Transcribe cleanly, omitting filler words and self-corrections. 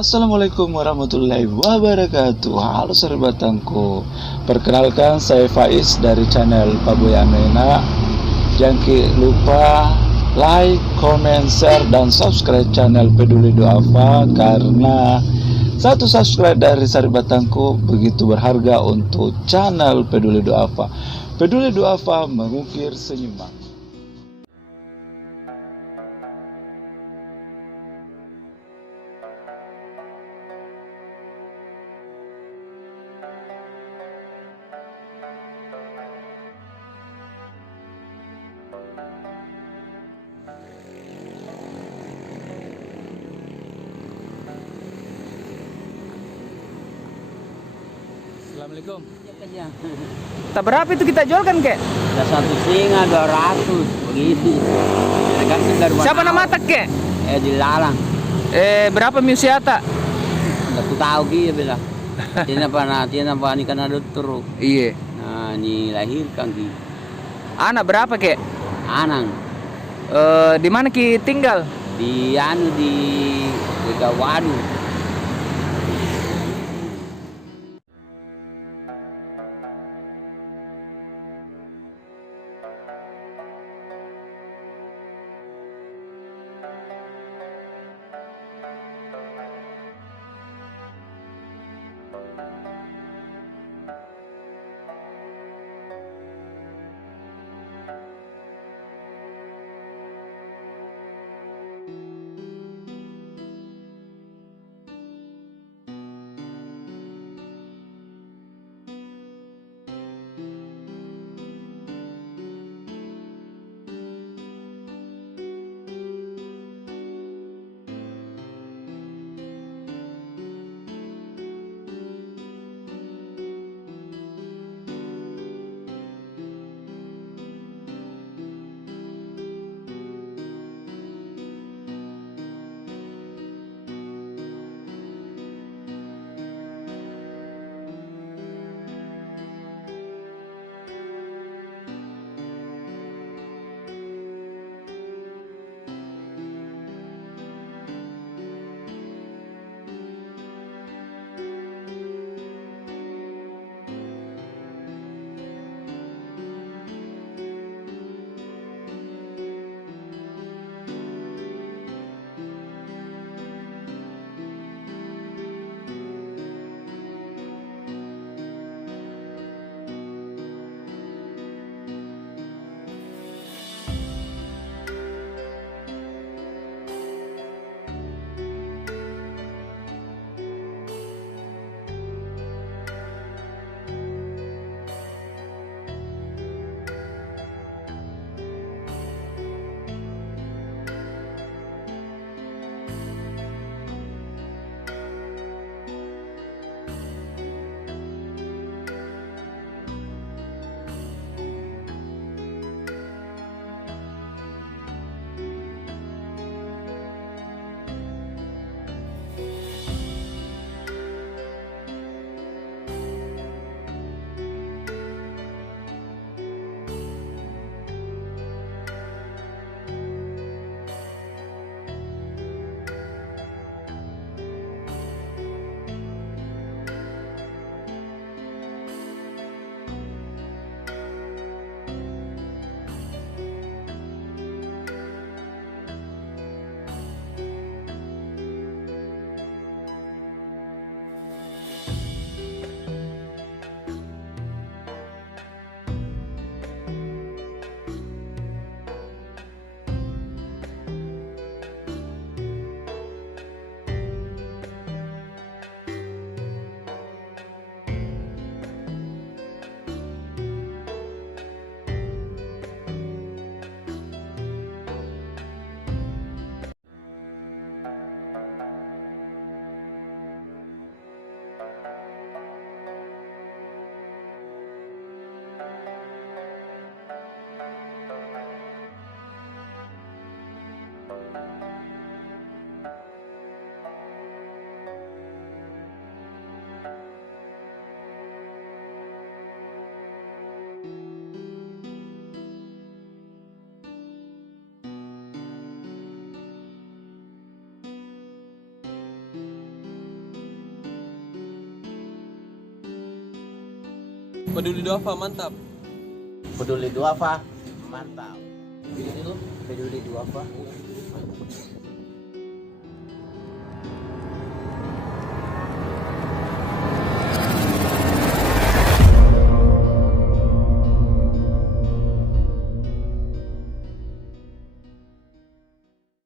Assalamualaikum warahmatullahi wabarakatuh. Halo sahabatku. Perkenalkan saya Faiz dari channel Paboy Amena. Jangan lupa like, comment, share, dan subscribe channel Peduli Duafa karena satu subscribe dari sahabatku begitu berharga untuk channel Peduli Duafa. Peduli Duafa mengukir senyuman. Assalamualaikum. Ya, Tak berapa itu kita jualkan kek? ada 1,5 200 begitu. Tergantung dari mana. Siapa nama tak kek? Di Lalang. Berapa musiata? Aku tahu dia bilang. Tiada apa ni kan ada teruk. Iya. Nah, ni lahirkan ki. Anak berapa kek? Anang Di mana ki tinggal? di Wadu. Peduli Duafa mantap. Peduli Duafa, mantap. Peduli Duafa.